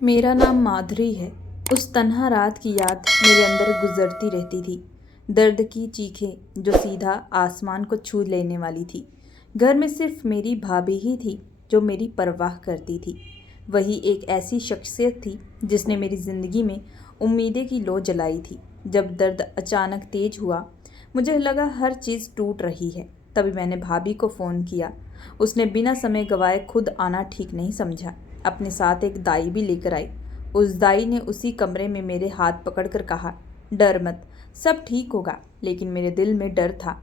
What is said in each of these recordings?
मेरा नाम माधुरी है। उस तन्हा रात की याद मेरे अंदर गुजरती रहती थी। दर्द की चीखें जो सीधा आसमान को छू लेने वाली थी। घर में सिर्फ मेरी भाभी ही थी जो मेरी परवाह करती थी। वही एक ऐसी शख्सियत थी जिसने मेरी ज़िंदगी में उम्मीदें की लौ जलाई थी। जब दर्द अचानक तेज हुआ, मुझे लगा हर चीज़ टूट रही है। तभी मैंने भाभी को फ़ोन किया। उसने बिना समय गवाए खुद आना ठीक नहीं समझा। अपने साथ एक दाई भी लेकर आई। उस दाई ने उसी कमरे में मेरे हाथ पकड़कर कहा, डर मत, सब ठीक होगा। लेकिन मेरे दिल में डर था।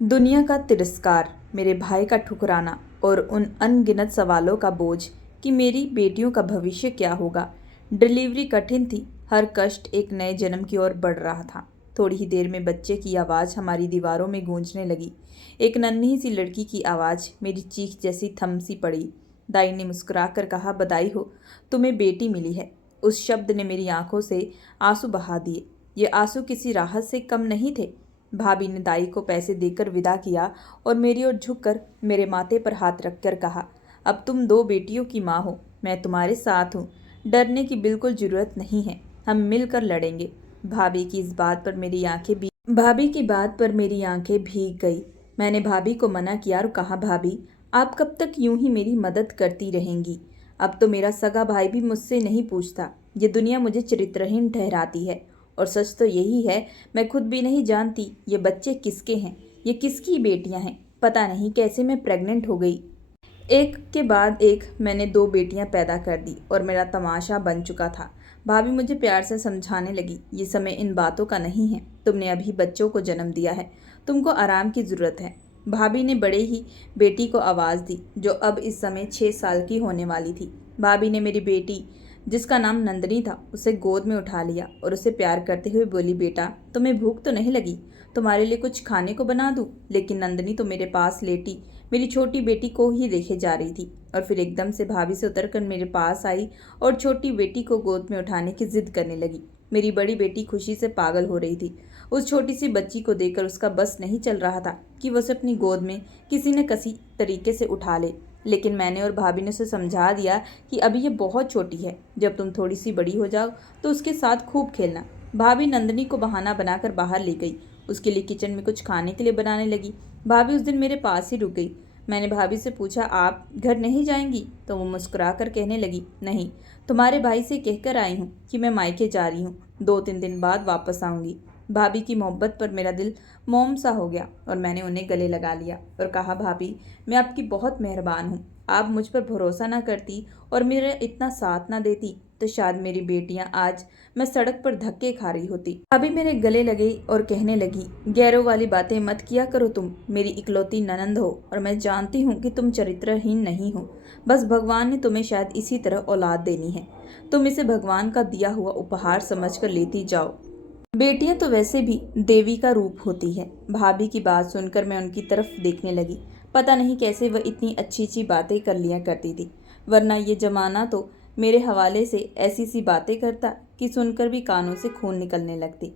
दुनिया का तिरस्कार, मेरे भाई का ठुकराना और उन अनगिनत सवालों का बोझ कि मेरी बेटियों का भविष्य क्या होगा। डिलीवरी कठिन थी। हर कष्ट एक नए जन्म की ओर बढ़ रहा था। थोड़ी ही देर में बच्चे की आवाज़ हमारी दीवारों में गूंजने लगी। एक नन्ही सी लड़की की आवाज़ मेरी चीख जैसी थम सी पड़ी। दाई ने मुस्कुराकर कहा, बधाई हो, तुम्हें बेटी मिली है। उस शब्द ने मेरी आंखों से आंसू बहा दिए। ये आंसू किसी राहत से कम नहीं थे। भाभी ने दाई को पैसे देकर विदा किया और मेरी ओर झुककर मेरे माथे पर हाथ रखकर कहा, अब तुम दो बेटियों की माँ हो, मैं तुम्हारे साथ हूँ। डरने की बिल्कुल जरूरत नहीं है, हम मिलकर लड़ेंगे। भाभी की बात पर मेरी आंखें भीग गई। मैंने भाभी को मना किया और कहा, भाभी आप कब तक यूं ही मेरी मदद करती रहेंगी? अब तो मेरा सगा भाई भी मुझसे नहीं पूछता। ये दुनिया मुझे चरित्रहीन ठहराती है। और सच तो यही है, मैं खुद भी नहीं जानती ये बच्चे किसके हैं, ये किसकी बेटियां हैं। पता नहीं कैसे मैं प्रेग्नेंट हो गई। एक के बाद एक मैंने दो बेटियां पैदा कर दी और मेरा तमाशा बन चुका था। भाभी मुझे प्यार से समझाने लगी, ये समय इन बातों का नहीं है। तुमने अभी बच्चों को जन्म दिया है, तुमको आराम की ज़रूरत है। भाभी ने बड़े ही बेटी को आवाज़ दी जो अब इस समय 6 साल की होने वाली थी। भाभी ने मेरी बेटी, जिसका नाम नंदनी था, उसे गोद में उठा लिया और उसे प्यार करते हुए बोली, बेटा तुम्हें भूख तो नहीं लगी? तुम्हारे लिए कुछ खाने को बना दूं? लेकिन नंदनी तो मेरे पास लेटी मेरी छोटी बेटी को ही देखे जा रही थी और फिर एकदम से भाभी से उतरकर मेरे पास आई और छोटी बेटी को गोद में उठाने की जिद करने लगी। मेरी बड़ी बेटी खुशी से पागल हो रही थी। उस छोटी सी बच्ची को देखकर उसका बस नहीं चल रहा था कि वो उसे अपनी गोद में किसी न किसी तरीके से उठा ले। लेकिन मैंने और भाभी ने उसे समझा दिया कि अभी ये बहुत छोटी है, जब तुम थोड़ी सी बड़ी हो जाओ तो उसके साथ खूब खेलना। भाभी नंदनी को बहाना बनाकर बाहर ले गई। उसके लिए किचन में कुछ खाने के लिए बनाने लगी। भाभी उस दिन मेरे पास ही रुक गई। मैंने भाभी से पूछा, आप घर नहीं जाएंगी? तो वो मुस्कुरा कर कहने लगी, नहीं, तुम्हारे भाई से कहकर आई हूँ कि मैं मायके जा रही हूँ, 2-3 दिन बाद वापस आऊँगी। भाभी की मोहब्बत पर मेरा दिल मोम सा हो गया और मैंने उन्हें गले लगा लिया और कहा, भाभी मैं आपकी बहुत मेहरबान हूँ। आप मुझ पर भरोसा ना करती और मेरा इतना साथ ना देती तो शायद मेरी बेटियां आज मैं सड़क पर धक्के खा रही होती। अभी मेरे गले लगे और कहने लगी, गैरों वाली बातें मत किया करो, तुम मेरी इकलौती ननंद हो और मैं जानती हूँ कि तुम चरित्रहीन नहीं हो। बस भगवान ने तुम्हें शायद इसी तरह औलाद देनी है। तुम इसे भगवान का दिया हुआ उपहार समझकर लेती जाओ। बेटियां तो वैसे भी देवी का रूप होती है। भाभी की बात सुनकर मैं उनकी तरफ देखने लगी। पता नहीं कैसे वह इतनी अच्छी अच्छी बातें कर लिया करती थी, वरना ये जमाना तो मेरे हवाले से ऐसी सी बातें करता कि सुनकर भी कानों से खून निकलने लगती।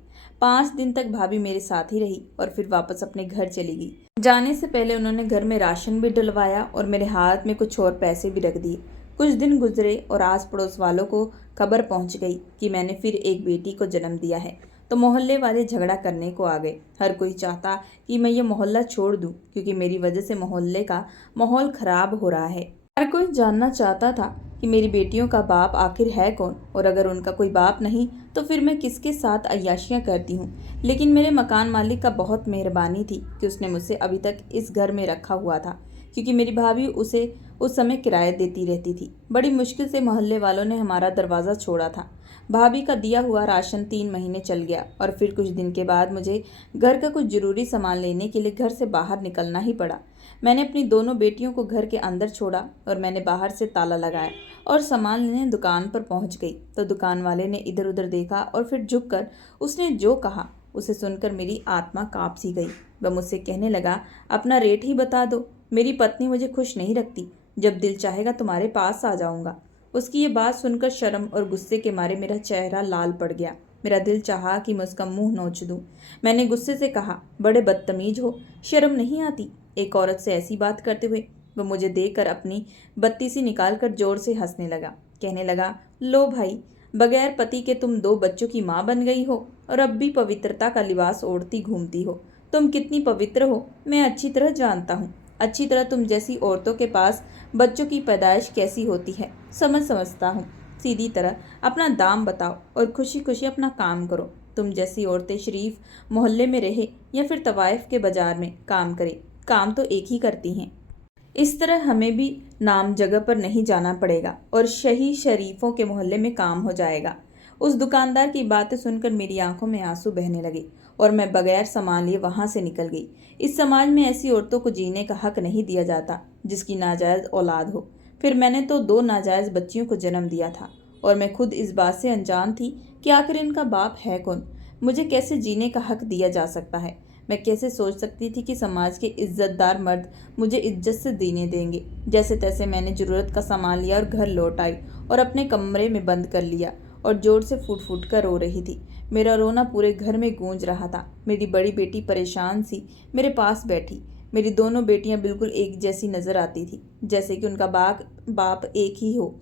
5 दिन तक भाभी मेरे साथ ही रही और फिर वापस अपने घर चली गई। जाने से पहले उन्होंने घर में राशन भी डलवाया और मेरे हाथ में कुछ और पैसे भी रख दिए। कुछ दिन गुजरे और आस पड़ोस वालों को खबर पहुंच गई कि मैंने फिर एक बेटी को जन्म दिया है, तो मोहल्ले वाले झगड़ा करने को आ गए। हर कोई चाहता कि मैं ये मोहल्ला छोड़ दूं, क्योंकि मेरी वजह से मोहल्ले का माहौल खराब हो रहा है। हर कोई जानना चाहता था कि मेरी बेटियों का बाप आखिर है कौन, और अगर उनका कोई बाप नहीं तो फिर मैं किसके साथ अय्याशियाँ करती हूँ। लेकिन मेरे मकान मालिक का बहुत मेहरबानी थी कि उसने मुझसे अभी तक इस घर में रखा हुआ था, क्योंकि मेरी भाभी उसे उस समय किराया देती रहती थी। बड़ी मुश्किल से मोहल्ले वालों ने हमारा दरवाज़ा छोड़ा था। भाभी का दिया हुआ राशन 3 महीने चल गया और फिर कुछ दिन के बाद मुझे घर का कुछ ज़रूरी सामान लेने के लिए घर से बाहर निकलना ही पड़ा। मैंने अपनी दोनों बेटियों को घर के अंदर छोड़ा और मैंने बाहर से ताला लगाया और सामान लेने दुकान पर पहुंच गई तो दुकान वाले ने इधर उधर देखा और फिर झुककर उसने जो कहा उसे सुनकर मेरी आत्मा काँप सी गई। वह मुझसे कहने लगा, अपना रेट ही बता दो, मेरी पत्नी मुझे खुश नहीं रखती, जब दिल चाहेगा तुम्हारे पास आ जाऊंगा। उसकी ये बात सुनकर शर्म और गुस्से के मारे मेरा चेहरा लाल पड़ गया। मेरा दिल चाहा कि मैं उसका मुंह नोच दूं। मैंने गुस्से से कहा, बड़े बदतमीज हो, शर्म नहीं आती एक औरत से ऐसी बात करते हुए? वह मुझे देखकर अपनी बत्ती सी निकाल कर जोर से हंसने लगा। कहने लगा, लो भाई, बगैर पति के तुम 2 बच्चों की माँ बन गई हो और अब भी पवित्रता का लिबास ओढ़ती घूमती हो। तुम कितनी पवित्र हो मैं अच्छी तरह जानता हूँ। अच्छी तरह तुम जैसी औरतों के पास बच्चों की पैदाइश कैसी होती है समझता हूँ। सीधी तरह अपना दाम बताओ और खुशी खुशी अपना काम करो। तुम जैसी औरतें शरीफ मोहल्ले में रहे या फिर तवाइफ के बाजार में काम करे, काम तो एक ही करती हैं। इस तरह हमें भी नाम जगह पर नहीं जाना पड़ेगा और शही शरीफों के मोहल्ले में काम हो जाएगा। उस दुकानदार की बातें सुनकर मेरी आंखों में आंसू बहने लगे और मैं बगैर सामान लिए वहां से निकल गई। इस समाज में ऐसी औरतों को जीने का हक नहीं दिया जाता जिसकी नाजायज औलाद हो। फिर मैंने तो 2 नाजायज बच्चियों को जन्म दिया था और मैं खुद इस बात से अनजान थी कि आखिर इनका बाप है कौन। मुझे कैसे जीने का हक दिया जा सकता है। मैं कैसे सोच सकती थी कि समाज के इज्जतदार मर्द मुझे इज्जत से जीने देंगे। जैसे तैसे मैंने जरूरत का सामान लिया और घर लौट आई और अपने कमरे में बंद कर लिया और जोर से फूट फूट कर रो रही थी। मेरा रोना पूरे घर में गूंज रहा था। मेरी बड़ी बेटी परेशान सी मेरे पास बैठी। मेरी दोनों बेटियां बिल्कुल एक जैसी नजर आती थी, जैसे कि उनका बाप एक ही हो।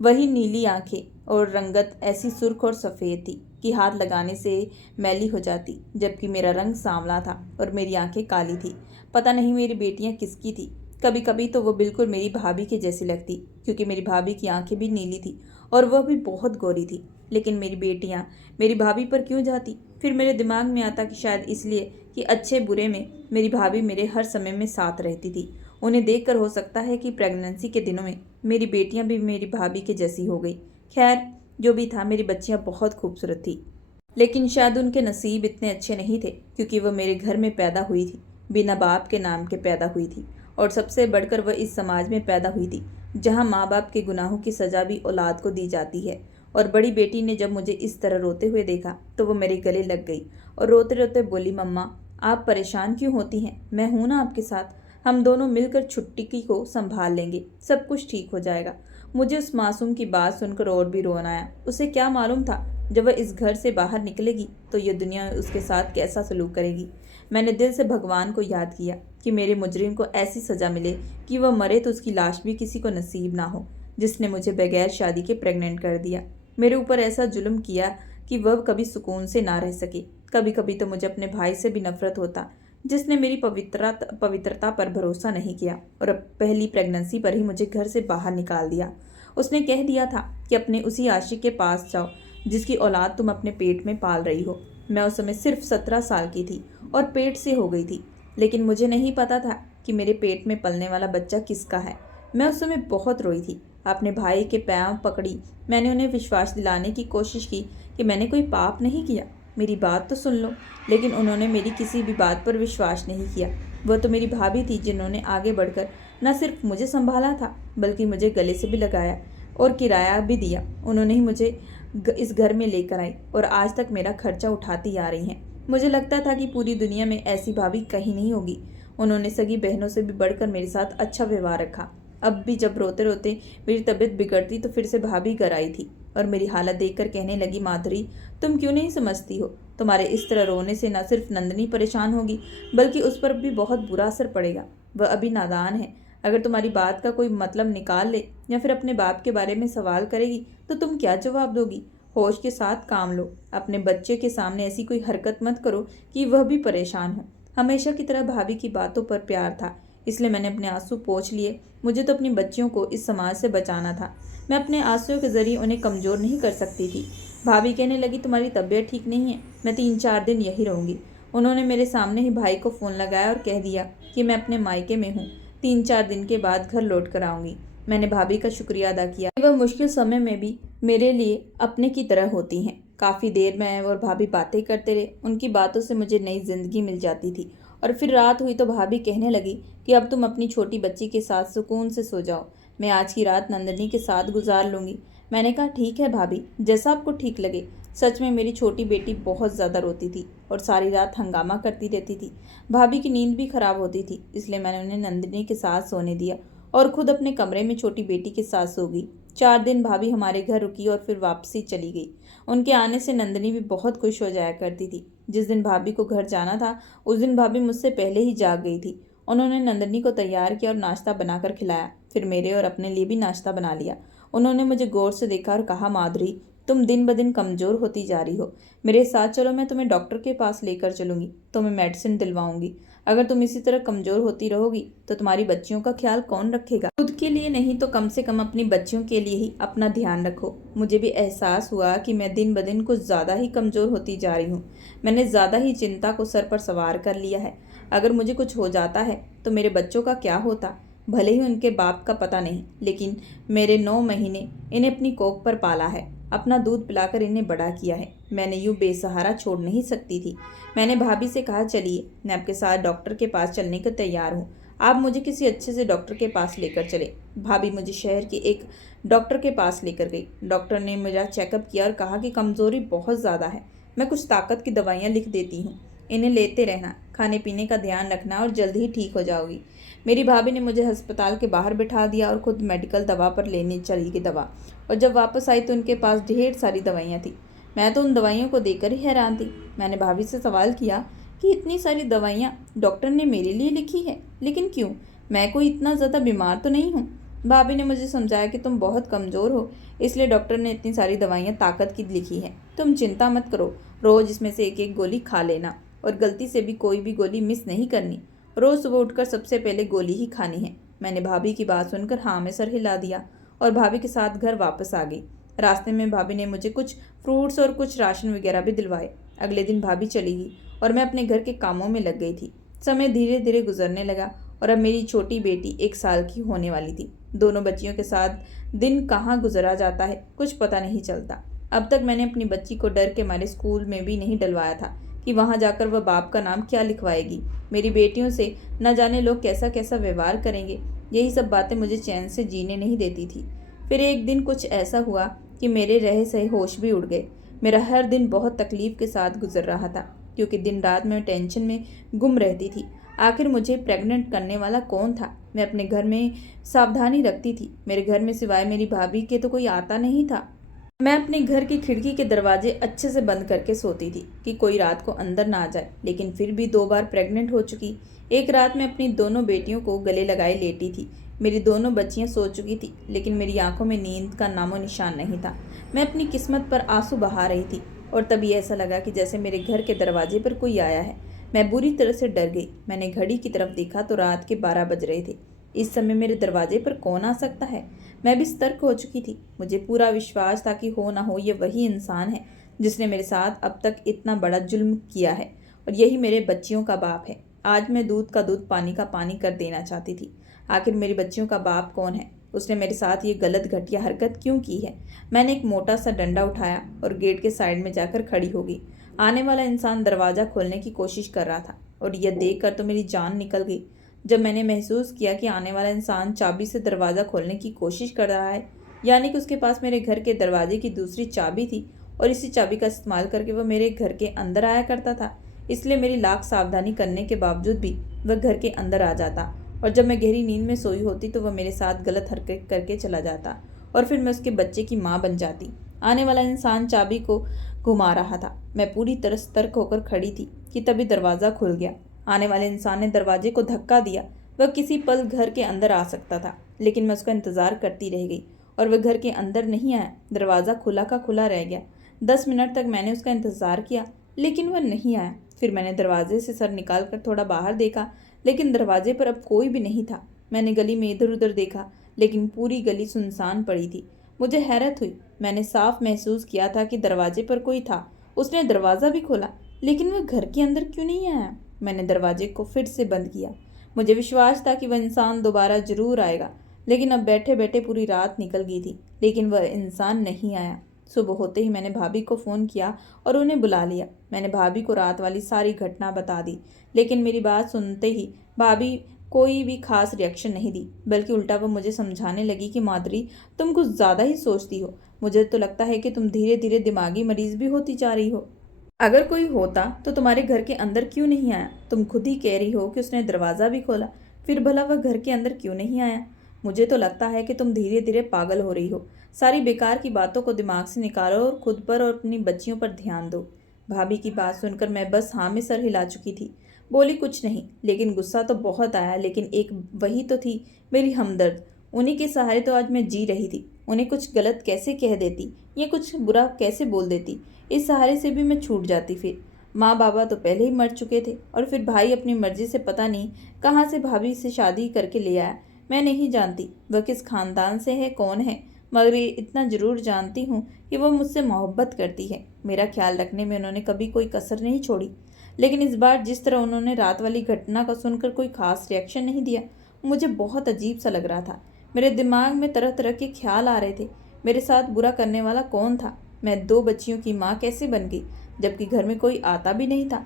वही नीली आंखें और रंगत ऐसी सुर्ख और सफ़ेद थी कि हाथ लगाने से मैली हो जाती, जबकि मेरा रंग सांवला था और मेरी आंखें काली थी। पता नहीं मेरी बेटियां किसकी थी। कभी कभी तो वो बिल्कुल मेरी भाभी की जैसी लगती, क्योंकि मेरी भाभी की आंखें भी नीली थी और वह भी बहुत गोरी थी। लेकिन मेरी बेटियां मेरी भाभी पर क्यों जाती? फिर मेरे दिमाग में आता कि शायद इसलिए कि अच्छे बुरे में मेरी भाभी मेरे हर समय में साथ रहती थी। उन्हें देखकर हो सकता है कि प्रेगनेंसी के दिनों में मेरी बेटियां भी मेरी भाभी के जैसी हो गई। खैर, जो भी था, मेरी बच्चियां बहुत खूबसूरत थी। लेकिन शायद उनके नसीब इतने अच्छे नहीं थे, क्योंकि वह मेरे घर में पैदा हुई थी, बिना बाप के नाम के पैदा हुई थी। और सबसे बढ़कर वह इस समाज में पैदा हुई थी जहाँ माँ बाप के गुनाहों की सजा भी औलाद को दी जाती है। और बड़ी बेटी ने जब मुझे इस तरह रोते हुए देखा तो वो मेरे गले लग गई और रोते रोते बोली, मम्मा आप परेशान क्यों होती हैं? मैं हूं ना आपके साथ। हम दोनों मिलकर छुट्टी को संभाल लेंगे, सब कुछ ठीक हो जाएगा। मुझे उस मासूम की बात सुनकर और भी रोना आया। उसे क्या मालूम था जब वह इस घर से बाहर निकलेगी तो यह दुनिया उसके साथ कैसा सलूक करेगी। मैंने दिल से भगवान को याद किया कि मेरे मुजरिम को ऐसी सजा मिले कि वह मरे तो उसकी लाश भी किसी को नसीब ना हो, जिसने मुझे बगैर शादी के प्रेग्नेंट कर दिया। मेरे ऊपर ऐसा जुल्म किया कि वह कभी सुकून से ना रह सके। कभी कभी तो मुझे अपने भाई से भी नफरत होता, जिसने मेरी पवित्रता पर भरोसा नहीं किया और अब पहली प्रेगनेंसी पर ही मुझे घर से बाहर निकाल दिया। उसने कह दिया था कि अपने उसी आशिक के पास जाओ जिसकी औलाद तुम अपने पेट में पाल रही हो। मैं उस समय सिर्फ 17 साल की थी और पेट से हो गई थी, लेकिन मुझे नहीं पता था कि मेरे पेट में पलने वाला बच्चा किसका है। मैं उस समय बहुत रोई थी, अपने भाई के पैर पकड़ी। मैंने उन्हें विश्वास दिलाने की कोशिश की कि मैंने कोई पाप नहीं किया, मेरी बात तो सुन लो। लेकिन उन्होंने मेरी किसी भी बात पर विश्वास नहीं किया। वह तो मेरी भाभी थी जिन्होंने आगे बढ़कर न सिर्फ मुझे संभाला था बल्कि मुझे गले से भी लगाया और किराया भी दिया। उन्होंने ही मुझे इस घर में लेकर आई और आज तक मेरा खर्चा उठाती आ रही हैं। मुझे लगता था कि पूरी दुनिया में ऐसी भाभी कहीं नहीं होगी। उन्होंने सगी बहनों से भी बढ़कर मेरे साथ अच्छा व्यवहार रखा। अब भी जब रोते रोते मेरी तबीयत बिगड़ती तो फिर से भाभी घर आई थी और मेरी हालत देखकर कहने लगी, माधुरी तुम क्यों नहीं समझती हो? तुम्हारे इस तरह रोने से न सिर्फ नंदनी परेशान होगी बल्कि उस पर भी बहुत बुरा असर पड़ेगा। वह अभी नादान है। अगर तुम्हारी बात का कोई मतलब निकाल ले या फिर अपने बाप के बारे में सवाल करेगी तो तुम क्या जवाब दोगी? होश के साथ काम लो। अपने बच्चे के सामने ऐसी कोई हरकत मत करो कि वह भी परेशान हो। हमेशा की तरह भाभी की बातों पर प्यार था, इसलिए मैंने अपने आंसू पोंछ लिए। मुझे तो अपनी बच्चियों को इस समाज से बचाना था। मैं अपने आंसुओं के जरिए उन्हें कमज़ोर नहीं कर सकती थी। भाभी कहने लगी, तुम्हारी तबीयत ठीक नहीं है, मैं 3-4 दिन यही रहूँगी। उन्होंने मेरे सामने ही भाई को फ़ोन लगाया और कह दिया कि मैं अपने मायके में हूँ, 3-4 दिन के बाद घर लौट कर आऊँगी। मैंने भाभी का शुक्रिया अदा किया। वह मुश्किल समय में भी मेरे लिए अपने की तरह होती हैं। काफ़ी देर मैं और भाभी बातें करते रहे। उनकी बातों से मुझे नई जिंदगी मिल जाती थी। और फिर रात हुई तो भाभी कहने लगी कि अब तुम अपनी छोटी बच्ची के साथ सुकून से सो जाओ, मैं आज की रात नंदनी के साथ गुजार लूँगी। मैंने कहा, ठीक है भाभी, जैसा आपको ठीक लगे। सच में मेरी छोटी बेटी बहुत ज़्यादा रोती थी और सारी रात हंगामा करती रहती थी। भाभी की नींद भी खराब होती थी, इसलिए मैंने उन्हें नंदनी के साथ सोने दिया और खुद अपने कमरे में छोटी बेटी के साथ सो गई। 4 दिन भाभी हमारे घर रुकी और फिर वापसी चली गई। उनके आने से नंदनी भी बहुत खुश हो जाया करती थी। जिस दिन भाभी को घर जाना था उस दिन भाभी मुझसे पहले ही जाग गई थी। उन्होंने नंदनी को तैयार किया और नाश्ता बनाकर खिलाया। फिर मेरे और अपने लिए भी नाश्ता बना लिया। उन्होंने मुझे गौर से देखा और कहा, माधुरी, तुम दिन ब दिन कमज़ोर होती जा रही हो। मेरे साथ चलो, मैं तुम्हें डॉक्टर के पास लेकर चलूँगी, तुम्हें मेडिसिन दिलवाऊंगी। अगर तुम इसी तरह कमज़ोर होती रहोगी तो तुम्हारी बच्चियों का ख्याल कौन रखेगा? खुद के लिए नहीं तो कम से कम अपनी बच्चियों के लिए ही अपना ध्यान रखो। मुझे भी एहसास हुआ कि मैं दिन ब दिन कुछ ज़्यादा ही कमज़ोर होती जा रही हूँ। मैंने ज़्यादा ही चिंता को सर पर सवार कर लिया है। अगर मुझे कुछ हो जाता है तो मेरे बच्चों का क्या होता? भले ही उनके बाप का पता नहीं, लेकिन मेरे 9 महीने इन्हें अपनी कोख पर पाला है, अपना दूध पिलाकर इन्हें बड़ा किया है। मैंने यूँ बेसहारा छोड़ नहीं सकती थी। मैंने भाभी से कहा, चलिए, मैं आपके साथ डॉक्टर के पास चलने को तैयार हूँ। आप मुझे किसी अच्छे से डॉक्टर के पास लेकर चले। भाभी मुझे शहर के एक डॉक्टर के पास लेकर गई। डॉक्टर ने मेरा चेकअप किया और कहा कि कमज़ोरी बहुत ज़्यादा है। मैं कुछ ताकत की दवाइयाँ लिख देती हूँ, इन्हें लेते रहना, खाने पीने का ध्यान रखना और जल्द ही ठीक हो जाओगी। मेरी भाभी ने मुझे अस्पताल के बाहर बिठा दिया और खुद मेडिकल दवा पर लेने चली गई दवा। और जब वापस आई तो उनके पास ढेर सारी दवाइयाँ थी। मैं तो उन दवाइयों को देखकर ही हैरान थी। मैंने भाभी से सवाल किया कि इतनी सारी दवाइयाँ डॉक्टर ने मेरे लिए लिखी है, लेकिन क्यों? मैं कोई इतना ज़्यादा बीमार तो नहीं हूँ। भाभी ने मुझे समझाया कि तुम बहुत कमज़ोर हो, इसलिए डॉक्टर ने इतनी सारी दवाइयाँ ताकत की लिखी हैं। तुम चिंता मत करो, रोज़ इसमें से एक एक गोली खा लेना और गलती से भी कोई भी गोली मिस नहीं करनी। रोज़ सुबह उठकर सबसे पहले गोली ही खानी है। मैंने भाभी की बात सुनकर हाँ में सर हिला दिया और भाभी के साथ घर वापस आ गई। रास्ते में भाभी ने मुझे कुछ फ्रूट्स और कुछ राशन वगैरह भी दिलवाए। अगले दिन भाभी चली गई और मैं अपने घर के कामों में लग गई थी। समय धीरे धीरे गुजरने लगा और अब मेरी छोटी बेटी 1 साल की होने वाली थी। दोनों बच्चियों के साथ दिन कहाँ गुजरा जाता है कुछ पता नहीं चलता। अब तक मैंने अपनी बच्ची को डर के मारे स्कूल में भी नहीं डलवाया था कि वहाँ जाकर वह बाप का नाम क्या लिखवाएगी। मेरी बेटियों से न जाने लोग कैसा कैसा व्यवहार करेंगे, यही सब बातें मुझे चैन से जीने नहीं देती थी। फिर एक दिन कुछ ऐसा हुआ कि मेरे रहे सहे होश भी उड़ गए। मेरा हर दिन बहुत तकलीफ के साथ गुजर रहा था, क्योंकि दिन रात मैं टेंशन में गुम रहती थी। आखिर मुझे प्रेग्नेंट करने वाला कौन था? मैं अपने घर में सावधानी रखती थी। मेरे घर में सिवाय मेरी भाभी के तो कोई आता नहीं था। मैं अपने घर की खिड़की के दरवाजे अच्छे से बंद करके सोती थी कि कोई रात को अंदर ना आ जाए, लेकिन फिर भी 2 बार प्रेग्नेंट हो चुकी। एक रात मैं अपनी दोनों बेटियों को गले लगाए लेटी थी। मेरी दोनों बच्चियां सो चुकी थी, लेकिन मेरी आंखों में नींद का नामो निशान नहीं था। मैं अपनी किस्मत पर आंसू बहा रही थी और तभी ऐसा लगा कि जैसे मेरे घर के दरवाजे पर कोई आया है। मैं बुरी तरह से डर गई। मैंने घड़ी की तरफ देखा तो रात के 12 बज रहे थे। इस समय मेरे दरवाजे पर कौन आ सकता है? मैं भी सतर्क हो चुकी थी। मुझे पूरा विश्वास था कि हो ना हो ये वही इंसान है जिसने मेरे साथ अब तक इतना बड़ा जुल्म किया है और यही मेरे बच्चियों का बाप है। आज मैं दूध का दूध पानी का पानी कर देना चाहती थी। आखिर मेरी बच्चियों का बाप कौन है? उसने मेरे साथ ये गलत घटिया हरकत क्यों की है? मैंने एक मोटा सा डंडा उठाया और गेट के साइड में जाकर खड़ी हो गई। आने वाला इंसान दरवाज़ा खोलने की कोशिश कर रहा था और यह देखकर तो मेरी जान निकल गई। जब मैंने महसूस किया कि आने वाला इंसान चाबी से दरवाज़ा खोलने की कोशिश कर रहा है, यानी कि उसके पास मेरे घर के दरवाजे की दूसरी चाबी थी और इसी चाबी का इस्तेमाल करके वह मेरे घर के अंदर आया करता था, इसलिए मेरी लाख सावधानी करने के बावजूद भी वह घर के अंदर आ जाता और जब मैं गहरी नींद में सोई होती तो वह मेरे साथ गलत हरकत करके चला जाता और फिर मैं उसके बच्चे की माँ बन जाती। आने वाला इंसान चाबी को घुमा रहा था। मैं पूरी तरह सतर्क होकर खड़ी थी कि तभी दरवाज़ा खुल गया। आने वाले इंसान ने दरवाजे को धक्का दिया। वह किसी पल घर के अंदर आ सकता था, लेकिन मैं उसका इंतज़ार करती रह गई और वह घर के अंदर नहीं आया। दरवाज़ा खुला का खुला रह गया। 10 मिनट तक मैंने उसका इंतज़ार किया, लेकिन वह नहीं आया। फिर मैंने दरवाजे से सर निकाल कर थोड़ा बाहर देखा, लेकिन दरवाजे पर अब कोई भी नहीं था। मैंने गली में इधर उधर देखा, लेकिन पूरी गली सुनसान पड़ी थी। मुझे हैरत हुई। मैंने साफ महसूस किया था कि दरवाजे पर कोई था। उसने दरवाज़ा भी खोला, लेकिन वह घर के अंदर क्यों नहीं आया? मैंने दरवाजे को फिर से बंद किया। मुझे विश्वास था कि वह इंसान दोबारा जरूर आएगा, लेकिन अब बैठे बैठे पूरी रात निकल गई थी, लेकिन वह इंसान नहीं आया। सुबह होते ही मैंने भाभी को फ़ोन किया और उन्हें बुला लिया। मैंने भाभी को रात वाली सारी घटना बता दी, लेकिन मेरी बात सुनते ही भाभी कोई भी खास रिएक्शन नहीं दी, बल्कि उल्टा वो मुझे समझाने लगी कि माधुरी, तुम कुछ ज़्यादा ही सोचती हो। मुझे तो लगता है कि तुम धीरे धीरे दिमागी मरीज भी होती जा रही हो। अगर कोई होता तो तुम्हारे घर के अंदर क्यों नहीं आया? तुम खुद ही कह रही हो कि उसने दरवाज़ा भी खोला, फिर भला वह घर के अंदर क्यों नहीं आया? मुझे तो लगता है कि तुम धीरे धीरे पागल हो रही हो। सारी बेकार की बातों को दिमाग से निकालो और खुद पर और अपनी बच्चियों पर ध्यान दो। भाभी की बात सुनकर मैं बस हाँ में सर हिला चुकी थी। बोली कुछ नहीं, लेकिन गुस्सा तो बहुत आया। लेकिन एक वही तो थी मेरी हमदर्द। उन्हीं के सहारे तो आज मैं जी रही थी। उन्हें कुछ गलत कैसे कह देती या कुछ बुरा कैसे बोल देती, इस सहारे से भी मैं छूट जाती। फिर माँ बाबा तो पहले ही मर चुके थे और फिर भाई अपनी मर्जी से पता नहीं कहाँ से भाभी से शादी करके ले आया। मैं नहीं जानती वह किस खानदान से है, कौन है, मगर ये इतना जरूर जानती हूँ कि वह मुझसे मोहब्बत करती है। मेरा ख्याल रखने में उन्होंने कभी कोई कसर नहीं छोड़ी। लेकिन इस बार जिस तरह उन्होंने रात वाली घटना का सुनकर कोई खास रिएक्शन नहीं दिया, मुझे बहुत अजीब सा लग रहा था। मेरे दिमाग में तरह तरह के ख्याल आ रहे थे। मेरे साथ बुरा करने वाला कौन था? मैं 2 बच्चियों की माँ कैसे बन गई, जबकि घर में कोई आता भी नहीं था?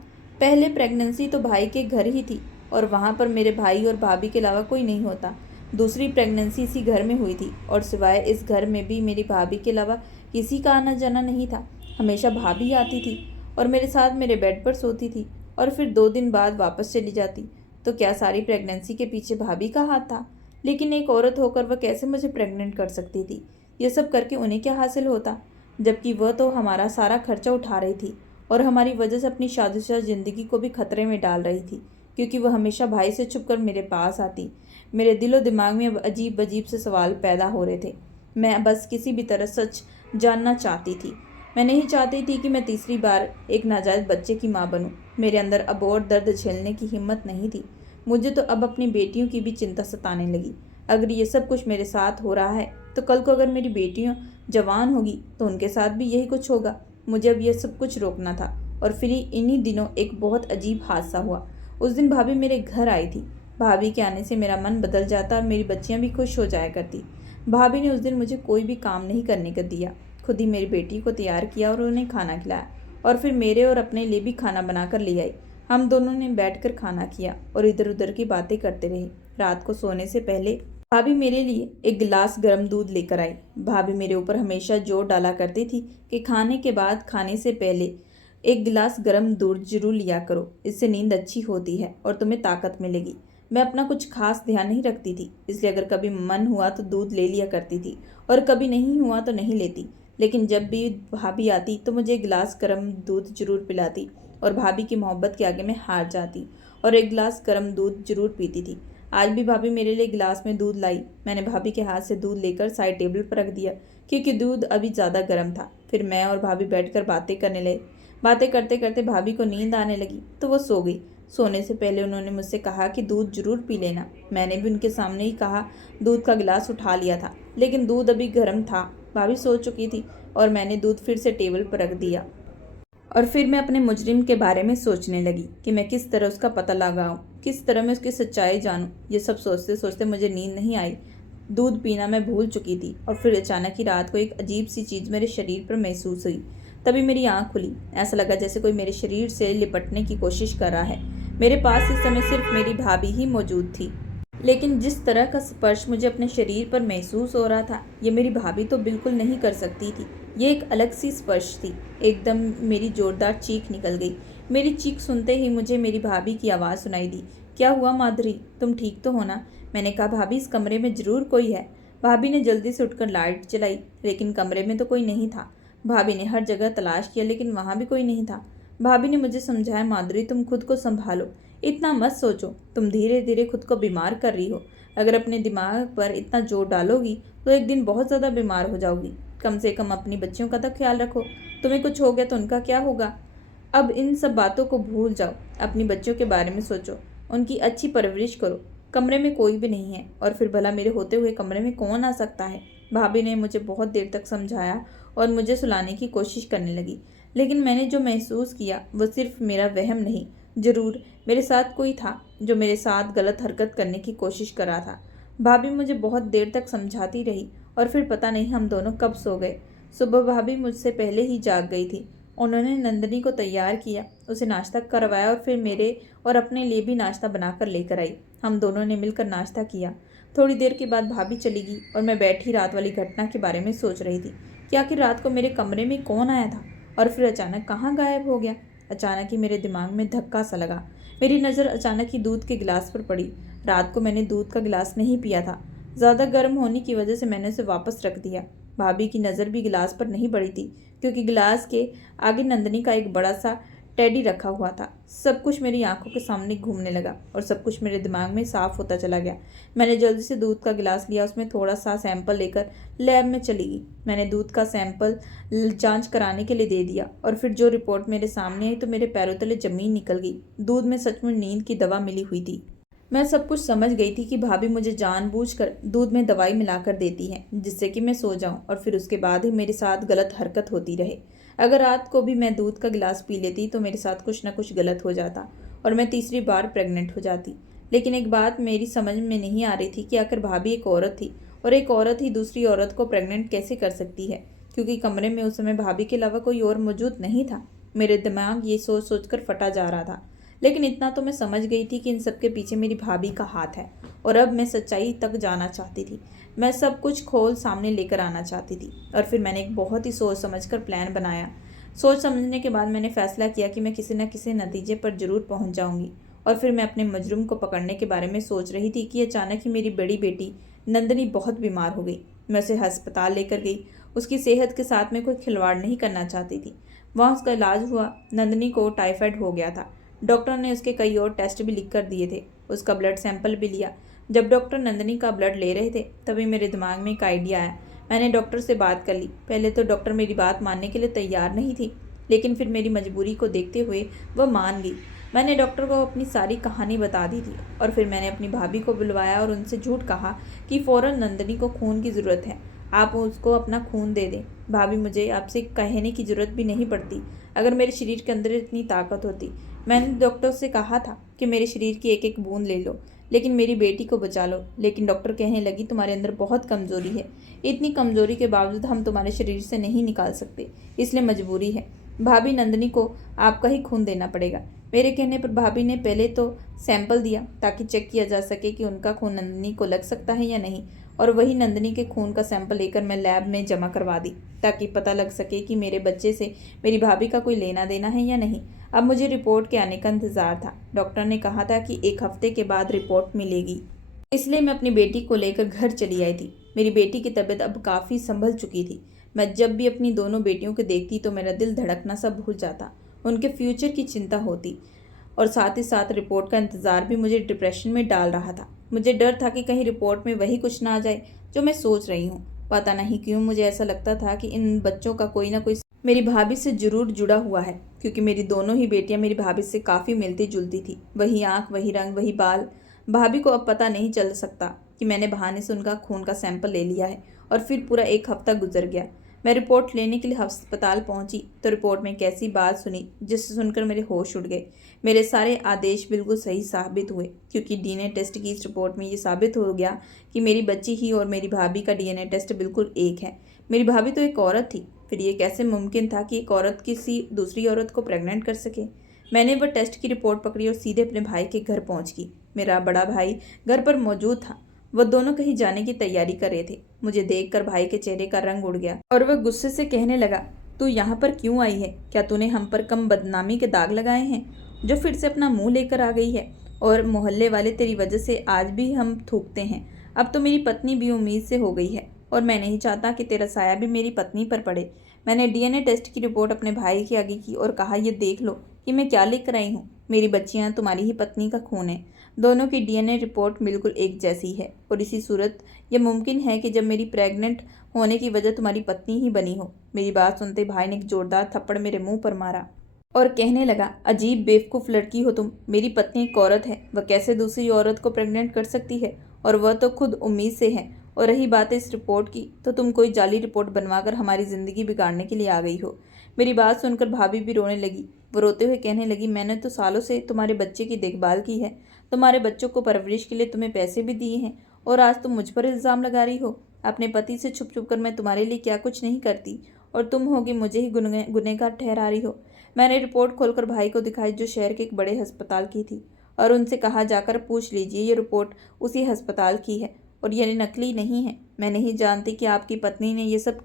पहले प्रेगनेंसी तो भाई के घर ही थी और वहाँ पर मेरे भाई और भाभी के अलावा कोई नहीं होता। दूसरी प्रेगनेंसी इसी घर में हुई थी और सिवाय इस घर में भी मेरी भाभी के अलावा किसी का आना जाना नहीं था। हमेशा भाभी आती थी और मेरे साथ मेरे बेड पर सोती थी और फिर 2 दिन बाद वापस चली जाती। तो क्या सारी प्रेगनेंसी के पीछे भाभी का हाथ था? लेकिन एक औरत होकर वह कैसे मुझे प्रेग्नेंट कर सकती थी? ये सब करके उन्हें क्या हासिल होता, जबकि वह तो हमारा सारा खर्चा उठा रही थी और हमारी वजह से अपनी शादीशुदा जिंदगी को भी खतरे में डाल रही थी, क्योंकि वह हमेशा भाई से छुपकर मेरे पास आती। मेरे दिलो दिमाग में अब अजीब अजीब से सवाल पैदा हो रहे थे। मैं बस किसी भी तरह सच जानना चाहती थी। मैं नहीं चाहती थी कि मैं तीसरी बार एक नाजायज़ बच्चे की माँ बनूं। मेरे अंदर अब और दर्द झेलने की हिम्मत नहीं थी। मुझे तो अब अपनी बेटियों की भी चिंता सताने लगी। अगर ये सब कुछ मेरे साथ हो रहा है तो कल को अगर मेरी बेटियां जवान होगी तो उनके साथ भी यही कुछ होगा। मुझे अब ये सब कुछ रोकना था। और फिर इन्हीं दिनों एक बहुत अजीब हादसा हुआ। उस दिन भाभी मेरे घर आई थी। भाभी के आने से मेरा मन बदल जाता और मेरी बच्चियां भी खुश हो जाया करती। भाभी ने उस दिन मुझे कोई भी काम नहीं करने का दिया। खुद ही मेरी बेटी को तैयार किया और उन्हें खाना खिलाया और फिर मेरे और अपने लिए भी खाना बनाकर ले आई। हम दोनों ने बैठकर खाना किया और इधर उधर की बातें करते रहे। रात को सोने से पहले भाभी मेरे लिए एक गिलास गर्म दूध लेकर आई। भाभी मेरे ऊपर हमेशा जोर डाला करती थी कि खाने के बाद, खाने से पहले एक गिलास गर्म दूध जरूर लिया करो, इससे नींद अच्छी होती है और तुम्हें ताकत मिलेगी। मैं अपना कुछ खास ध्यान नहीं रखती थी, इसलिए अगर कभी मन हुआ तो दूध ले लिया करती थी और कभी नहीं हुआ तो नहीं लेती। लेकिन जब भी भाभी आती तो मुझे एक गिलास गर्म दूध जरूर पिलाती और भाभी की मोहब्बत के आगे मैं हार जाती और एक गिलास गर्म दूध जरूर पीती थी। आज भी भाभी मेरे लिए गिलास में दूध लाई। मैंने भाभी के हाथ से दूध लेकर साइड टेबल पर रख दिया, क्योंकि दूध अभी ज़्यादा गर्म था। फिर मैं और भाभी बैठकर बातें करने लगे। बातें करते करते भाभी को नींद आने लगी तो वो सो गई। सोने से पहले उन्होंने मुझसे कहा कि दूध जरूर पी लेना। मैंने भी उनके सामने ही कहा, दूध का गिलास उठा लिया था, लेकिन दूध अभी गर्म था। भाभी सो चुकी थी और मैंने दूध फिर से टेबल पर रख दिया। और फिर मैं अपने मुजरिम के बारे में सोचने लगी कि मैं किस तरह उसका पता लगाऊं, किस तरह मैं उसकी सच्चाई जानूं। ये सब सोचते सोचते मुझे नींद नहीं आई। दूध पीना मैं भूल चुकी थी और फिर अचानक ही रात को एक अजीब सी चीज़ मेरे शरीर पर महसूस हुई। तभी मेरी आंख खुली। ऐसा लगा जैसे कोई मेरे शरीर से लिपटने की कोशिश कर रहा है। मेरे पास इस समय सिर्फ मेरी भाभी ही मौजूद थी, लेकिन जिस तरह का स्पर्श मुझे अपने शरीर पर महसूस हो रहा था, ये मेरी भाभी तो बिल्कुल नहीं कर सकती थी। ये एक अलग सी स्पर्श थी। एकदम मेरी जोरदार चीख निकल गई। मेरी चीख सुनते ही मुझे मेरी भाभी की आवाज़ सुनाई दी। क्या हुआ माधुरी, तुम ठीक तो हो ना? मैंने कहा, भाभी इस कमरे में ज़रूर कोई है। भाभी ने जल्दी से उठकर लाइट जलाई, लेकिन कमरे में तो कोई नहीं था। भाभी ने हर जगह तलाश किया, लेकिन वहाँ भी कोई नहीं था। भाभी ने मुझे समझाया, माधुरी तुम खुद को संभालो, इतना मत सोचो, तुम धीरे धीरे खुद को बीमार कर रही हो। अगर अपने दिमाग पर इतना जोर डालोगी तो एक दिन बहुत ज़्यादा बीमार हो जाओगी। कम से कम अपनी बच्चियों का तो ख्याल रखो। तुम्हें कुछ हो गया तो उनका क्या होगा? अब इन सब बातों को भूल जाओ, अपनी बच्चियों के बारे में सोचो, उनकी अच्छी परवरिश करो। कमरे में कोई भी नहीं है और फिर भला मेरे होते हुए कमरे में कौन आ सकता है? भाभी ने मुझे बहुत देर तक समझाया और मुझे सुलाने की कोशिश करने लगी, लेकिन मैंने जो महसूस किया वो सिर्फ मेरा वहम नहीं, ज़रूर मेरे साथ कोई था जो मेरे साथ गलत हरकत करने की कोशिश कर रहा था। भाभी मुझे बहुत देर तक समझाती रही और फिर पता नहीं हम दोनों कब सो गए। सुबह भाभी मुझसे पहले ही जाग गई थी। उन्होंने नंदिनी को तैयार किया, उसे नाश्ता करवाया और फिर मेरे और अपने लिए भी नाश्ता बनाकर लेकर आई। हम दोनों ने मिलकर नाश्ता किया। थोड़ी देर के बाद भाभी चली गई और मैं बैठी रात वाली घटना के बारे में सोच रही थी कि आखिर रात को मेरे कमरे में कौन आया था और फिर अचानक कहाँ गायब हो गया। अचानक ही मेरे दिमाग में धक्का सा लगा। मेरी नज़र अचानक ही दूध के गिलास पर पड़ी। रात को मैंने दूध का गिलास नहीं पिया था। ज़्यादा गर्म होने की वजह से मैंने उसे वापस रख दिया। भाभी की नज़र भी गिलास पर नहीं पड़ी थी, क्योंकि गिलास के आगे नंदिनी का एक बड़ा सा टेडी रखा हुआ था। सब कुछ मेरी आंखों के सामने घूमने लगा और सब कुछ मेरे दिमाग में साफ होता चला गया। मैंने जल्दी से दूध का गिलास लिया, उसमें थोड़ा सा सैंपल लेकर लैब में चली गई। मैंने दूध का सैंपल जांच कराने के लिए दे दिया और फिर जो रिपोर्ट मेरे सामने आई तो मेरे पैरों तले जमीन निकल गई। दूध में सचमुच नींद की दवा मिली हुई थी। मैं सब कुछ समझ गई थी कि भाभी मुझे जानबूझकर दूध में दवाई मिलाकर देती है जिससे कि मैं सो जाऊं और फिर उसके बाद ही मेरे साथ गलत हरकत होती रहे। अगर रात को भी मैं दूध का गिलास पी लेती तो मेरे साथ कुछ ना कुछ गलत हो जाता और मैं तीसरी बार प्रेग्नेंट हो जाती। लेकिन एक बात मेरी समझ में नहीं आ रही थी कि आखिर भाभी एक औरत थी और एक औरत ही दूसरी औरत को प्रेग्नेंट कैसे कर सकती है, क्योंकि कमरे में उस समय भाभी के अलावा कोई और मौजूद नहीं था। मेरे दिमाग ये सोच सोचकर फटा जा रहा था। लेकिन इतना तो मैं समझ गई थी कि इन सब के पीछे मेरी भाभी का हाथ है और अब मैं सच्चाई तक जाना चाहती थी। मैं सब कुछ खोल सामने लेकर आना चाहती थी और फिर मैंने एक बहुत ही सोच समझकर प्लान बनाया। सोच समझने के बाद मैंने फैसला किया कि मैं किसी न किसी नतीजे पर जरूर पहुंच जाऊंगी। और फिर मैं अपने मजरूम को पकड़ने के बारे में सोच रही थी कि अचानक ही मेरी बड़ी बेटी नंदनी बहुत बीमार हो गई। मैं उसे अस्पताल लेकर गई। उसकी सेहत के साथ में कोई खिलवाड़ नहीं करना चाहती थी। वहाँ उसका इलाज हुआ। नंदनी को टाइफाइड हो गया था। डॉक्टर ने उसके कई और टेस्ट भी लिख कर दिए थे। उसका ब्लड सैंपल भी लिया। जब डॉक्टर नंदनी का ब्लड ले रहे थे तभी मेरे दिमाग में एक आइडिया आया। मैंने डॉक्टर से बात कर ली। पहले तो डॉक्टर मेरी बात मानने के लिए तैयार नहीं थी, लेकिन फिर मेरी मजबूरी को देखते हुए वह मान गई। मैंने डॉक्टर को अपनी सारी कहानी बता दी थी और फिर मैंने अपनी भाभी को बुलवाया और उनसे झूठ कहा कि फ़ौरन नंदनी को खून की ज़रूरत है, आप उसको अपना खून दे दें। भाभी, मुझे आपसे कहने की ज़रूरत भी नहीं पड़ती। अगर मेरे शरीर के अंदर इतनी ताकत होती। मैंने डॉक्टर से कहा था कि मेरे शरीर की एक एक बूंद ले लो, लेकिन मेरी बेटी को बचा लो। लेकिन डॉक्टर कहने लगी, तुम्हारे अंदर बहुत कमज़ोरी है। इतनी कमज़ोरी के बावजूद हम तुम्हारे शरीर से नहीं निकाल सकते, इसलिए मजबूरी है। भाभी, नंदनी को आपका ही खून देना पड़ेगा। मेरे कहने पर भाभी ने पहले तो सैंपल दिया ताकि चेक किया जा सके कि उनका खून नंदनी को लग सकता है या नहीं, और वही नंदनी के खून का सैंपल लेकर मैं लैब में जमा करवा दी ताकि पता लग सके कि मेरे बच्चे से मेरी भाभी का कोई लेना देना है या नहीं। अब मुझे रिपोर्ट के आने का इंतज़ार था। डॉक्टर ने कहा था कि 1 हफ्ते के बाद रिपोर्ट मिलेगी, इसलिए मैं अपनी बेटी को लेकर घर चली आई थी। मेरी बेटी की तबीयत अब काफ़ी संभल चुकी थी। मैं जब भी अपनी दोनों बेटियों को देखती तो मेरा दिल धड़कना सब भूल जाता। उनके फ्यूचर की चिंता होती और साथ ही साथ रिपोर्ट का इंतज़ार भी मुझे डिप्रेशन में डाल रहा था। मुझे डर था कि कहीं रिपोर्ट में वही कुछ ना आ जाए जो मैं सोच रही हूँ। पता नहीं क्यों मुझे ऐसा लगता था कि इन बच्चों का कोई ना कोई मेरी भाभी से जरूर जुड़ा हुआ है, क्योंकि मेरी दोनों ही बेटियां मेरी भाभी से काफ़ी मिलती जुलती थी। वही आँख, वही रंग, वही बाल। भाभी को अब पता नहीं चल सकता कि मैंने बहाने से उनका खून का सैंपल ले लिया है। और फिर पूरा 1 हफ्ता गुजर गया। मैं रिपोर्ट लेने के लिए अस्पताल पहुंची तो रिपोर्ट में एक ऐसी बात सुनी जिसे सुनकर मेरे होश उड़ गए। मेरे सारे आदेश बिल्कुल सही साबित हुए, क्योंकि डीएनए टेस्ट की इस रिपोर्ट में ये साबित हो गया कि मेरी बच्ची ही और मेरी भाभी का डीएनए टेस्ट बिल्कुल एक है। मेरी भाभी तो एक औरत थी, फिर ये कैसे मुमकिन था कि एक औरत किसी दूसरी औरत को प्रेग्नेंट कर सके। मैंने वह टेस्ट की रिपोर्ट पकड़ी और सीधे अपने भाई के घर पहुंच गई। मेरा बड़ा भाई घर पर मौजूद था। वह दोनों कहीं जाने की तैयारी कर रहे थे। मुझे देखकर भाई के चेहरे का रंग उड़ गया और वह गुस्से से कहने लगा, तू यहाँ पर क्यों आई है? क्या तूने हम पर कम बदनामी के दाग लगाए हैं जो फिर से अपना मुंह लेकर आ गई है? और मोहल्ले वाले तेरी वजह से आज भी हम थूकते हैं। अब तो मेरी पत्नी भी उम्मीद से हो गई है और मैं नहीं चाहता कि तेरा साया भी मेरी पत्नी पर पड़े। मैंने डीएनए टेस्ट की रिपोर्ट अपने भाई के आगे की और कहा, ये देख लो कि मैं क्या लेकर आई हूँ। मेरी बच्चियाँ तुम्हारी ही पत्नी का खून है। दोनों की डीएनए रिपोर्ट बिल्कुल एक जैसी है और इसी सूरत यह मुमकिन है कि जब मेरी प्रेग्नेंट होने की वजह तुम्हारी पत्नी ही बनी हो। मेरी बात सुनते भाई ने एक जोरदार थप्पड़ मेरे मुंह पर मारा और कहने लगा, अजीब बेवकूफ़ लड़की हो तुम। मेरी पत्नी एक औरत है, वह कैसे दूसरी औरत को प्रेग्नेंट कर सकती है? और वह तो खुद उम्मीद से है। और रही बात इस रिपोर्ट की, तो तुम कोई जाली रिपोर्ट बनवाकर हमारी ज़िंदगी बिगाड़ने के लिए आ गई हो। मेरी बात सुनकर भाभी भी रोने लगी। वो रोते हुए कहने लगी, मैंने तो सालों से तुम्हारे बच्चे की देखभाल की है, तुम्हारे बच्चों को परवरिश के लिए तुम्हें पैसे भी दिए हैं, और आज तुम मुझ पर इल्ज़ाम लगा रही हो। अपने पति से छुप छुप कर मैं तुम्हारे लिए क्या कुछ नहीं करती और तुम होगी मुझे ही गुनहगार ठहरा रही हो। मैंने रिपोर्ट खोलकर भाई को दिखाई जो शहर के एक बड़े अस्पताल की थी, और उनसे कहा, जाकर पूछ लीजिए ये रिपोर्ट उसी अस्पताल की है और ये नकली नहीं है। मैं नहीं जानती कि आपकी पत्नी ने ये सब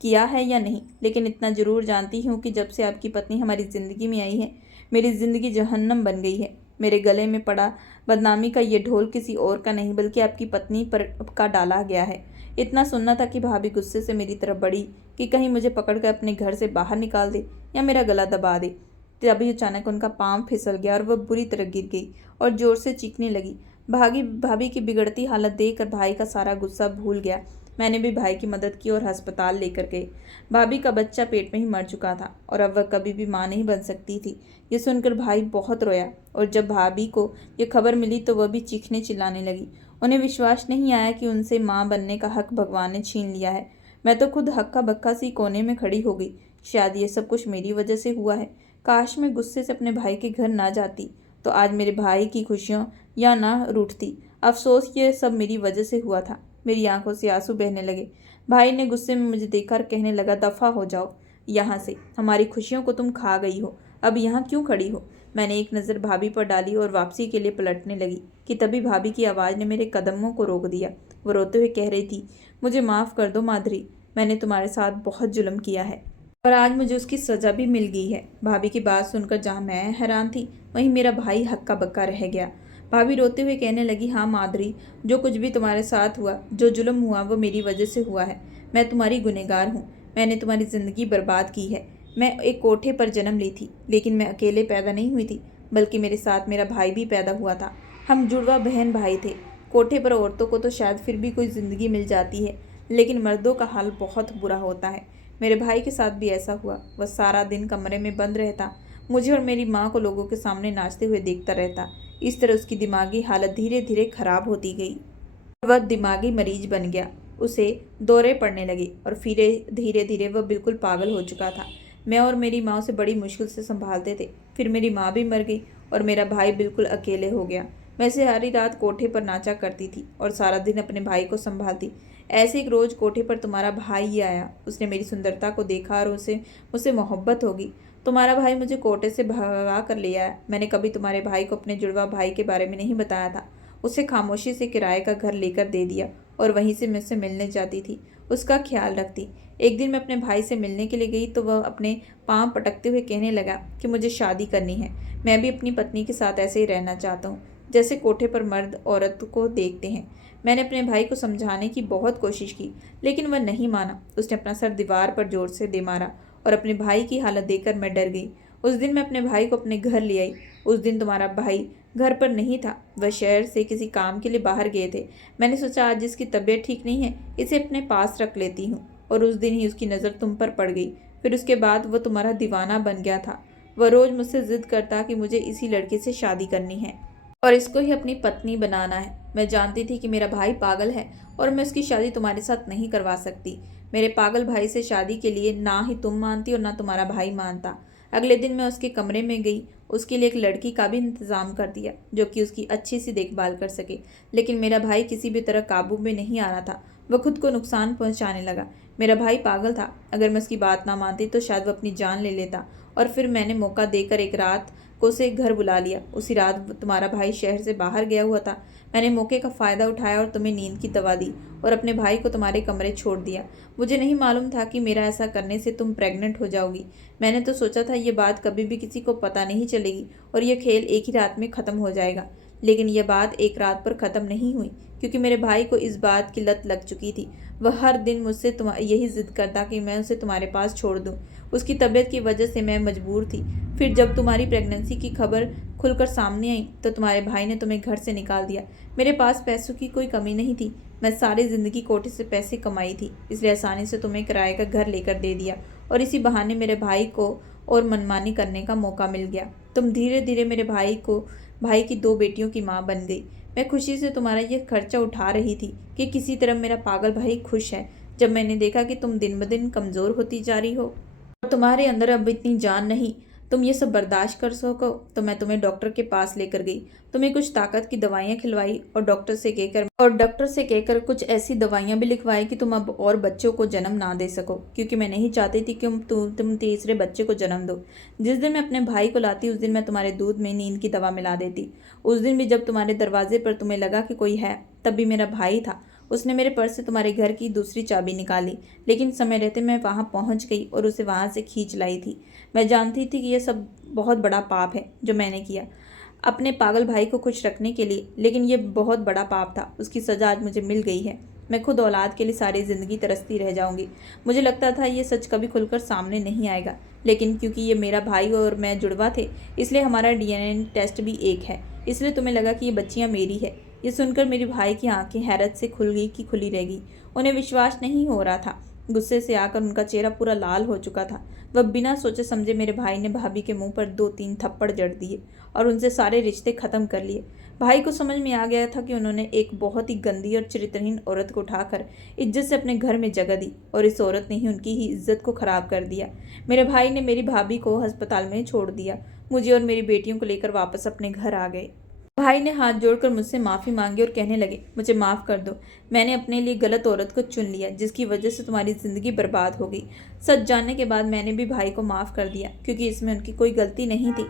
किया है या नहीं, लेकिन इतना ज़रूर जानती हूँ कि जब से आपकी पत्नी हमारी ज़िंदगी में आई है, मेरी ज़िंदगी जहन्नम बन गई है। मेरे गले में पड़ा बदनामी का ये ढोल किसी और का नहीं बल्कि आपकी पत्नी पर का डाला गया है। इतना सुनना था कि भाभी गुस्से से मेरी तरफ बढ़ी कि कहीं मुझे पकड़कर अपने घर से बाहर निकाल दे या मेरा गला दबा दे। तभी अचानक उनका पाँव फिसल गया और वह बुरी तरह गिर गई और जोर से चीखने लगी। भाभी की बिगड़ती हालत देखकर भाई का सारा गुस्सा भूल गया। मैंने भी भाई की मदद की और अस्पताल लेकर गए। भाभी का बच्चा पेट में ही मर चुका था और अब वह कभी भी माँ नहीं बन सकती थी। ये सुनकर भाई बहुत रोया और जब भाभी को ये खबर मिली तो वह भी चीखने चिल्लाने लगी। उन्हें विश्वास नहीं आया कि उनसे माँ बनने का हक भगवान ने छीन लिया है। मैं तो खुद हक्का बक्का सी कोने में खड़ी हो गई। शायद ये सब कुछ मेरी वजह से हुआ है। काश मैं गुस्से से अपने भाई के घर ना जाती तो आज मेरे भाई की खुशियों या ना रूठती। अफसोस ये सब मेरी वजह से हुआ था। मेरी आंखों से आंसू बहने लगे। भाई ने गुस्से में मुझे देखकर कहने लगा, दफ़ा हो जाओ यहाँ से, हमारी खुशियों को तुम खा गई हो, अब यहाँ क्यों खड़ी हो। मैंने एक नज़र भाभी पर डाली और वापसी के लिए पलटने लगी कि तभी भाभी की आवाज़ ने मेरे कदमों को रोक दिया। वो रोते हुए कह रही थी, मुझे माफ़ कर दो माधुरी, मैंने तुम्हारे साथ बहुत जुल्म किया है और आज मुझे उसकी सज़ा भी मिल गई है। भाभी की बात सुनकर जहाँ मैं हैरान थी वहीं मेरा भाई हक्का बक्का रह गया। भाभी रोते हुए कहने लगी, हाँ माधुरी, जो कुछ भी तुम्हारे साथ हुआ, जो जुल्म हुआ, वो मेरी वजह से हुआ है। मैं तुम्हारी गुनहगार हूँ। मैंने तुम्हारी ज़िंदगी बर्बाद की है। मैं एक कोठे पर जन्म ली थी, लेकिन मैं अकेले पैदा नहीं हुई थी, बल्कि मेरे साथ मेरा भाई भी पैदा हुआ था। हम जुड़वा बहन भाई थे। कोठे पर औरतों को तो शायद फिर भी कोई ज़िंदगी मिल जाती है, लेकिन मर्दों का हाल बहुत बुरा होता है। मेरे भाई के साथ भी ऐसा हुआ। वह सारा दिन कमरे में बंद रहता, मुझे और मेरी माँ को लोगों के सामने नाचते हुए देखता रहता। इस तरह उसकी दिमागी हालत धीरे धीरे खराब होती गई। वह दिमागी मरीज बन गया। उसे दौरे पड़ने लगे और फिर धीरे धीरे वह बिल्कुल पागल हो चुका था। मैं और मेरी माँ उसे बड़ी मुश्किल से संभालते थे। फिर मेरी माँ भी मर गई और मेरा भाई बिल्कुल अकेले हो गया। मैं सारी रात कोठे पर नाचा करती थी और सारा दिन अपने भाई को संभालती। ऐसे एक रोज़ कोठे पर तुम्हारा भाई ही आया। उसने मेरी सुंदरता को देखा और उसे मुझसे मोहब्बत होगी। तुम्हारा भाई मुझे कोठे से भगा कर ले आया। मैंने कभी तुम्हारे भाई को अपने जुड़वा भाई के बारे में नहीं बताया था। उसे खामोशी से किराए का घर लेकर दे दिया और वहीं से मुझसे मिलने जाती थी, उसका ख्याल रखती। एक दिन मैं अपने भाई से मिलने के लिए गई तो वह अपने पाँव पटकते हुए कहने लगा कि मुझे शादी करनी है। मैं भी अपनी पत्नी के साथ ऐसे ही रहना चाहता हूँ, जैसे कोठे पर मर्द औरत को देखते हैं। मैंने अपने भाई को समझाने की बहुत कोशिश की, लेकिन वह नहीं माना। उसने अपना सर दीवार पर जोर से दे मारा और अपने भाई की हालत देखकर मैं डर गई। उस दिन मैं अपने भाई को अपने घर ले आई। उस दिन तुम्हारा भाई घर पर नहीं था, वह शहर से किसी काम के लिए बाहर गए थे। मैंने सोचा आज इसकी तबीयत ठीक नहीं है, इसे अपने पास रख लेती हूँ, और उस दिन ही उसकी नज़र तुम पर पड़ गई। फिर उसके बाद वह तुम्हारा दीवाना बन गया था। वह रोज़ मुझसे जिद करता कि मुझे इसी लड़के से शादी करनी है और इसको ही अपनी पत्नी बनाना है। मैं जानती थी कि मेरा भाई पागल है और मैं उसकी शादी तुम्हारे साथ नहीं करवा सकती। मेरे पागल भाई से शादी के लिए ना ही तुम मानती और ना तुम्हारा भाई मानता। अगले दिन मैं उसके कमरे में गई, उसके लिए एक लड़की का भी इंतज़ाम कर दिया जो कि उसकी अच्छी सी देखभाल कर सके। लेकिन मेरा भाई किसी भी तरह काबू में नहीं आ रहा था। वह खुद को नुकसान पहुंचाने लगा। मेरा भाई पागल था। अगर मैं उसकी बात ना मानती तो शायद वह अपनी जान ले लेता। और फिर मैंने मौका देकर एक रात को उसे घर बुला लिया। उसी रात तुम्हारा भाई शहर से बाहर गया हुआ था। मैंने मौके का फ़ायदा उठाया और तुम्हें नींद की दवा दी और अपने भाई को तुम्हारे कमरे छोड़ दिया। मुझे नहीं मालूम था कि मेरा ऐसा करने से तुम प्रेग्नेंट हो जाओगी। मैंने तो सोचा था ये बात कभी भी किसी को पता नहीं चलेगी और यह खेल एक ही रात में ख़त्म हो जाएगा। लेकिन यह बात एक रात पर ख़त्म नहीं हुई, क्योंकि मेरे भाई को इस बात की लत लग चुकी थी। वह हर दिन मुझसे यही जिद करता कि मैं उसे तुम्हारे पास छोड़ दूँ। उसकी तबीयत की वजह से मैं मजबूर थी। फिर जब तुम्हारी प्रेगनेंसी की खबर खुलकर सामने आई तो तुम्हारे भाई ने तुम्हें घर से निकाल दिया। मेरे पास पैसों की कोई कमी नहीं थी। मैं सारी ज़िंदगी कोटे से पैसे कमाई थी, इसलिए आसानी से तुम्हें किराए का घर लेकर दे दिया और इसी बहाने मेरे भाई को और मनमानी करने का मौका मिल गया। तुम धीरे धीरे मेरे भाई की 2 बेटियों की माँ बन गई। मैं खुशी से तुम्हारा यह खर्चा उठा रही थी कि किसी तरह मेरा पागल भाई खुश है। जब मैंने देखा कि तुम दिन ब दिन कमज़ोर होती जा रही हो और तुम्हारे अंदर अब इतनी जान नहीं, तुम ये सब बर्दाश्त कर सको, तो मैं तुम्हें डॉक्टर के पास लेकर गई। तुम्हें कुछ ताकत की दवाइयाँ खिलवाई और डॉक्टर से कहकर कुछ ऐसी दवाइयाँ भी लिखवाई कि तुम अब और बच्चों को जन्म ना दे सको, क्योंकि मैं नहीं चाहती थी कि तुम तीसरे बच्चे को जन्म दो। जिस दिन मैं अपने भाई को लाती उस दिन मैं तुम्हारे दूध में नींद की दवा मिला देती। उस दिन भी जब तुम्हारे दरवाजे पर तुम्हें लगा कि कोई है, तब भी मेरा भाई था। उसने मेरे पर्स से तुम्हारे घर की दूसरी चाबी निकाली, लेकिन समय रहते मैं वहाँ पहुँच गई और उसे वहाँ से खींच लाई थी। मैं जानती थी कि यह सब बहुत बड़ा पाप है जो मैंने किया अपने पागल भाई को खुश रखने के लिए, लेकिन यह बहुत बड़ा पाप था। उसकी सज़ा आज मुझे मिल गई है। मैं खुद औलाद के लिए सारी ज़िंदगी तरसती रह जाऊंगी। मुझे लगता था ये सच कभी खुलकर सामने नहीं आएगा, लेकिन क्योंकि ये मेरा भाई और मैं जुड़वा थे, इसलिए हमारा डीएनए टेस्ट भी एक है, इसलिए तुम्हें लगा कि ये बच्चियाँ मेरी है। ये सुनकर मेरे भाई की आंखें हैरत से खुल गई कि खुली रह गई। उन्हें विश्वास नहीं हो रहा था। गुस्से से आकर उनका चेहरा पूरा लाल हो चुका था। वह बिना सोचे समझे मेरे भाई ने भाभी के मुंह पर 2-3 थप्पड़ जड़ दिए और उनसे सारे रिश्ते खत्म कर लिए। भाई को समझ में आ गया था कि उन्होंने एक बहुत ही गंदी और चरित्रहीन औरत को उठाकर इज्जत से अपने घर में जगह दी और इस औरत ने ही उनकी ही इज्जत को खराब कर दिया। मेरे भाई ने मेरी भाभी को अस्पताल में छोड़ दिया। मुझे और मेरी बेटियों को लेकर वापस अपने घर आ गए। भाई ने हाथ जोड़कर मुझसे माफ़ी मांगी और कहने लगे, मुझे माफ़ कर दो। मैंने अपने लिए गलत औरत को चुन लिया जिसकी वजह से तुम्हारी ज़िंदगी बर्बाद हो गई। सच जानने के बाद मैंने भी भाई को माफ़ कर दिया क्योंकि इसमें उनकी कोई गलती नहीं थी।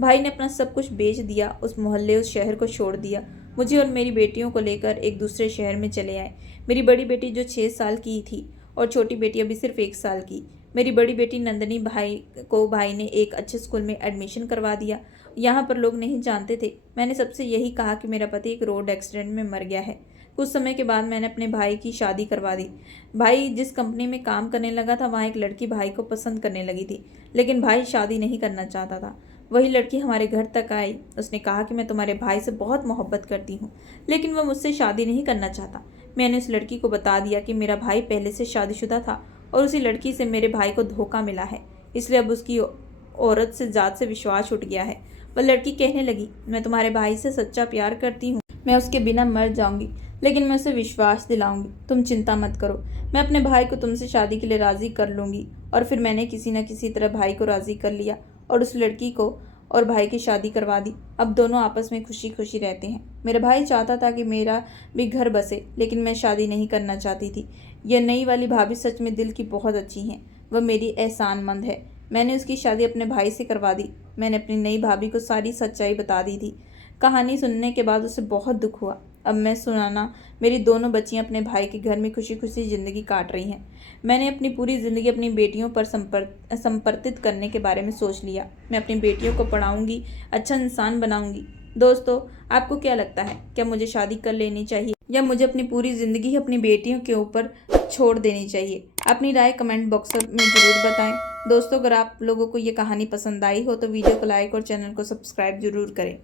भाई ने अपना सब कुछ बेच दिया, उस मोहल्ले उस शहर को छोड़ दिया। मुझे और मेरी बेटियों को लेकर एक दूसरे शहर में चले आए। मेरी बड़ी बेटी जो 6 साल की थी और छोटी बेटी अभी सिर्फ 1 साल की। मेरी बड़ी बेटी नंदनी भाई ने एक अच्छे स्कूल में एडमिशन करवा दिया। यहाँ पर लोग नहीं जानते थे। मैंने सबसे यही कहा कि मेरा पति एक रोड एक्सीडेंट में मर गया है। कुछ समय के बाद मैंने अपने भाई की शादी करवा दी। भाई जिस कंपनी में काम करने लगा था वहाँ एक लड़की भाई को पसंद करने लगी थी, लेकिन भाई शादी नहीं करना चाहता था। वही लड़की हमारे घर तक आई। उसने कहा कि मैं तुम्हारे भाई से बहुत मोहब्बत करती हूँ, लेकिन वह मुझसे शादी नहीं करना चाहता। मैंने उस लड़की को बता दिया कि मेरा भाई पहले से शादीशुदा था और उसी लड़की से मेरे भाई को धोखा मिला है, इसलिए अब उसकी औरत से जात से विश्वास उठ गया है। वह लड़की कहने लगी, मैं तुम्हारे भाई से सच्चा प्यार करती हूँ, मैं उसके बिना मर जाऊंगी, लेकिन मैं उसे विश्वास दिलाऊंगी। तुम चिंता मत करो, मैं अपने भाई को तुमसे शादी के लिए राज़ी कर लूँगी। और फिर मैंने किसी न किसी तरह भाई को राज़ी कर लिया और उस लड़की को और भाई की शादी करवा दी। अब दोनों आपस में खुशी खुशी रहते हैं। मेरा भाई चाहता था कि मेरा भी घर बसे, लेकिन मैं शादी नहीं करना चाहती थी। यह नई वाली भाभी सच में दिल की बहुत अच्छी हैं। वह मेरी एहसानमंद है। मैंने उसकी शादी अपने भाई से करवा दी। मैंने अपनी नई भाभी को सारी सच्चाई बता दी थी। कहानी सुनने के बाद उसे बहुत दुख हुआ। अब मैं सुनाना, मेरी दोनों बच्चियां अपने भाई के घर में खुशी खुशी ज़िंदगी काट रही हैं। मैंने अपनी पूरी ज़िंदगी अपनी बेटियों पर समर्पित करने के बारे में सोच लिया। मैं अपनी बेटियों को पढ़ाऊंगी, अच्छा इंसान बनाऊंगी। दोस्तों, आपको क्या लगता है, क्या मुझे शादी कर लेनी चाहिए या मुझे अपनी पूरी ज़िंदगी अपनी बेटियों के ऊपर छोड़ देनी चाहिए? अपनी राय कमेंट बॉक्स में ज़रूर बताएं। दोस्तों, अगर आप लोगों को ये कहानी पसंद आई हो तो वीडियो को लाइक और चैनल को सब्सक्राइब ज़रूर करें।